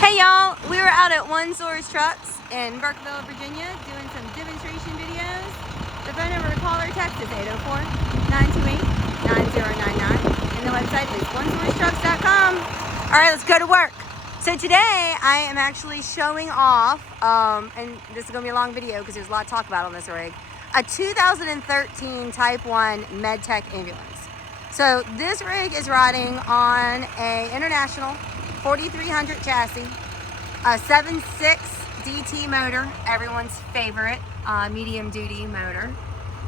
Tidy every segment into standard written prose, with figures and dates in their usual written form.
Hey y'all, we were out at One Source Trucks in Burkeville, Virginia, doing some demonstration videos. The phone number to call or text is 804-928-9099, and the website is onesourcetrucks.com. All right, let's go to work. So today I am actually showing off, and this is gonna be a long video because there's a lot to talk about on this rig, a 2013 Type 1 MedTech ambulance. So this rig is riding on a International 4300 chassis, a 7.6 DT motor, everyone's favorite medium duty motor,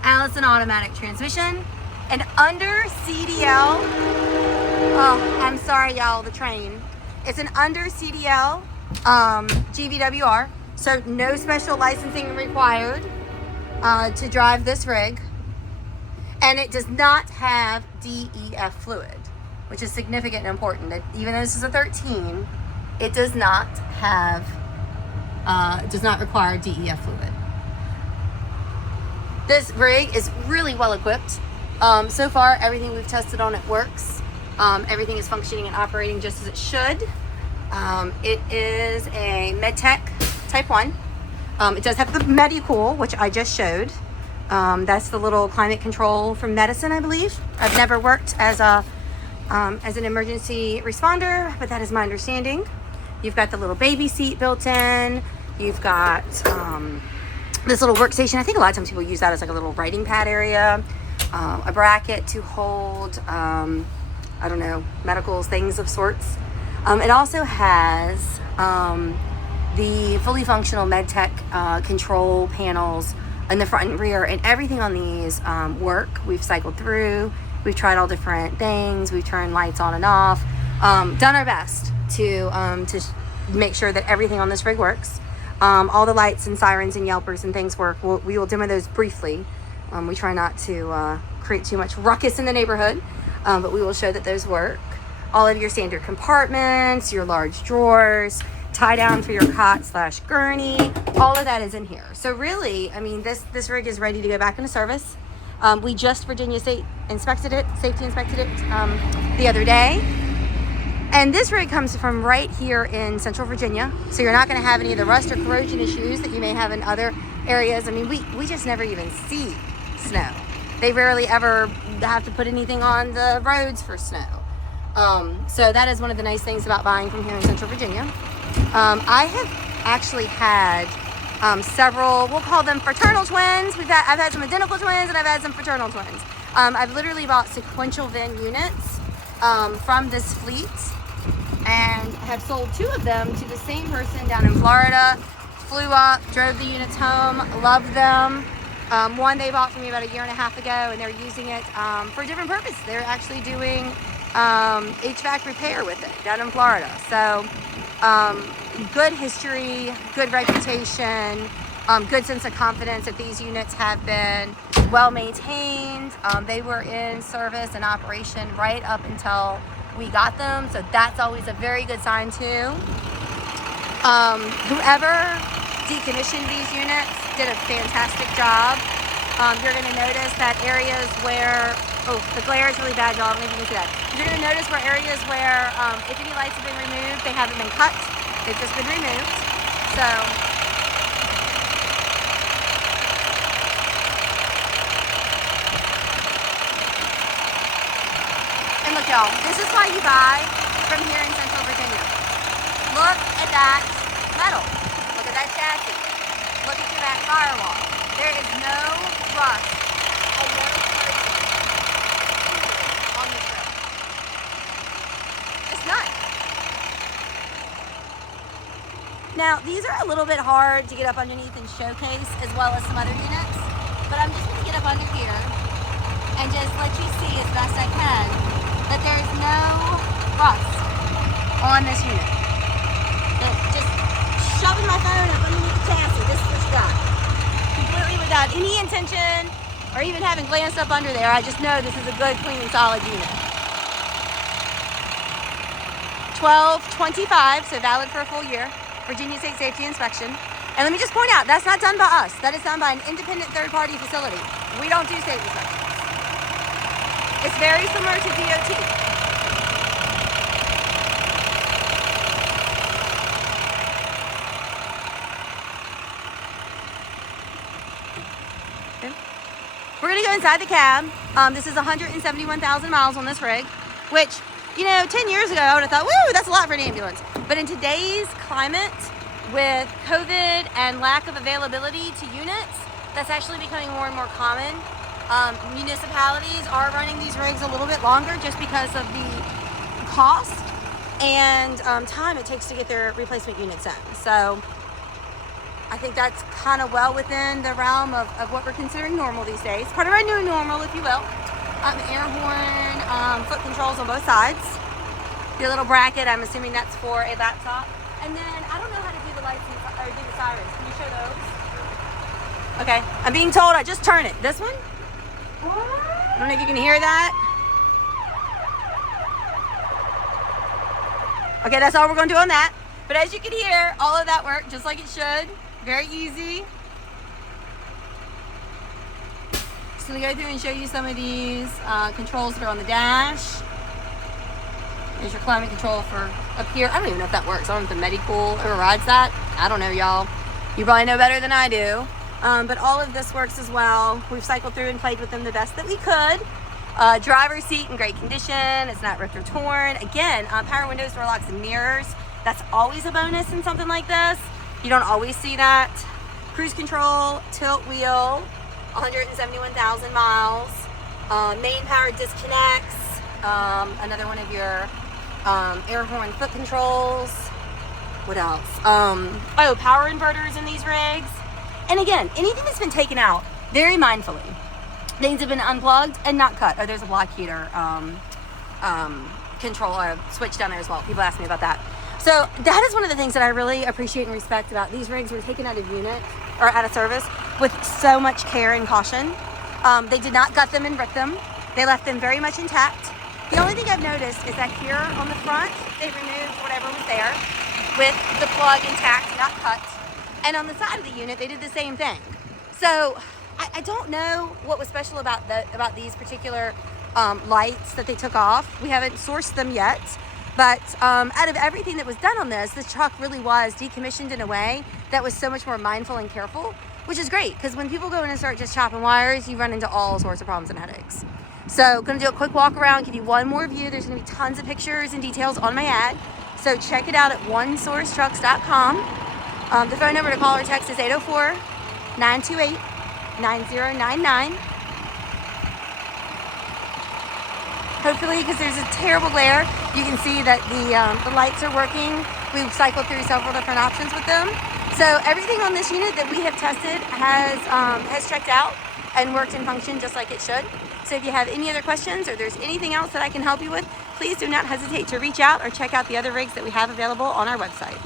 Allison automatic transmission, an under CDL, oh, I'm sorry y'all, the train. It's an under CDL GVWR, so no special licensing required to drive this rig. And it does not have DEF fluid, which is significant and important. That even though this is a 13, it does not have, does not require DEF fluid. This rig is really well equipped. So far, everything we've tested on it works. Everything is functioning and operating just as it should. It is a MedTech Type 1. It does have the MediCool, which I just showed. That's the little climate control from medicine, I believe. I've never worked as an emergency responder, but that is my understanding. You've got the little baby seat built in. You've got this little workstation. I think a lot of times people use that as like a little writing pad area, a bracket to hold, I don't know, medical things of sorts. It also has the fully functional MedTech control panels in the front and rear, and everything on these work. We've cycled through, we've tried all different things, we've turned lights on and off, done our best to make sure that everything on this rig works. All the lights and sirens and yelpers and things work. We will demo those briefly. We try not to create too much ruckus in the neighborhood, but we will show that those work. All of your standard compartments, your large drawers, tie down for your cot / gurney, all of that is in here. So really, I mean, this rig is ready to go back into service. We just Virginia State safety inspected it the other day. And this rig comes from right here in Central Virginia. So you're not gonna have any of the rust or corrosion issues that you may have in other areas. I mean, we just never even see snow. They rarely ever have to put anything on the roads for snow. So that is one of the nice things about buying from here in Central Virginia. I have actually had several, we'll call them fraternal twins. I've had some identical twins and I've had some fraternal twins. I've literally bought sequential VIN units from this fleet and have sold 2 of them to the same person down in Florida. Flew up, drove the units home, loved them. One they bought from me about 1.5 years ago, and they're using it for a different purpose. They're actually doing HVAC repair with it down in Florida. So good history, good reputation, good sense of confidence that these units have been well maintained. They were in service and operation right up until we got them, so that's always a very good sign too. Whoever decommissioned these units did a fantastic job. You're going to notice that areas where, oh, the glare is really bad, y'all. I don't know if you can see that. You're going to notice where areas where, if any lights have been removed, they haven't been cut. They've just been removed. So, and look, y'all, this is why you buy from here in Central Virginia. Look at that metal. Look at that chassis. Look at your back firewall. There is no rust and no corrosion on this road. It's none. Now, these are a little bit hard to get up underneath and showcase, as well as some other units, but I'm just going to get up under here and just let you see as best I can that there is no rust on this unit. Just shoving my phone up underneath the chassis, this is what you got. Completely without any intention or even having glanced up under there, I just know this is a good, clean, and solid unit. 1225, so valid for a full year. Virginia State Safety Inspection. And let me just point out, that's not done by us. That is done by an independent third-party facility. We don't do safety inspections. It's very similar to DOT. go inside the cab. This is 171,000 miles on this rig, which, you know, 10 years ago I would have thought, woo, that's a lot for an ambulance. But in today's climate, with COVID and lack of availability to units, that's actually becoming more and more common. Municipalities are running these rigs a little bit longer just because of the cost and time it takes to get their replacement units in. So I think that's kind of well within the realm of what we're considering normal these days. Part of our new normal, if you will. Air horn, foot controls on both sides. Your little bracket, I'm assuming that's for a laptop. And then, I don't know how to do the lights or do the sirens. Can you show those? Okay, I'm being told I just turn it. This one? I don't know if you can hear that. Okay, that's all we're gonna do on that. But as you can hear, all of that worked just like it should. Very easy. Just gonna go through and show you some of these controls that are on the dash. There's your climate control for up here. I don't even know if that works. I don't know if the Medicool overrides that. I don't know, y'all. You probably know better than I do. But all of this works as well. We've cycled through and played with them the best that we could. Driver's seat in great condition. It's not ripped or torn. Again, power windows, door locks, and mirrors. That's always a bonus in something like this. You don't always see that. Cruise control, tilt wheel, 171,000 miles. Main power disconnects. Another one of your air horn foot controls. What else? Oh, power inverters in these rigs. And again, anything that's been taken out very mindfully. Things have been unplugged and not cut. Oh, there's a block heater control switch down there as well. People ask me about that. So that is one of the things that I really appreciate and respect about these rigs. Were taken out of unit or out of service with so much care and caution. They did not gut them and rip them. They left them very much intact. The only thing I've noticed is that here on the front, they removed whatever was there with the plug intact, not cut. And on the side of the unit, they did the same thing. So I don't know what was special about these particular lights that they took off. We haven't sourced them yet. But out of everything that was done on this truck really was decommissioned in a way that was so much more mindful and careful, which is great because when people go in and start just chopping wires, you run into all sorts of problems and headaches. So going to do a quick walk around, give you one more view. There's going to be tons of pictures and details on my ad. So check it out at onesourcetrucks.com. The phone number to call or text is 804-928-9099. Hopefully, because there's a terrible glare, you can see that the lights are working. We've cycled through several different options with them. So everything on this unit that we have tested has checked out and worked and functioned just like it should. So if you have any other questions or there's anything else that I can help you with, please do not hesitate to reach out or check out the other rigs that we have available on our website.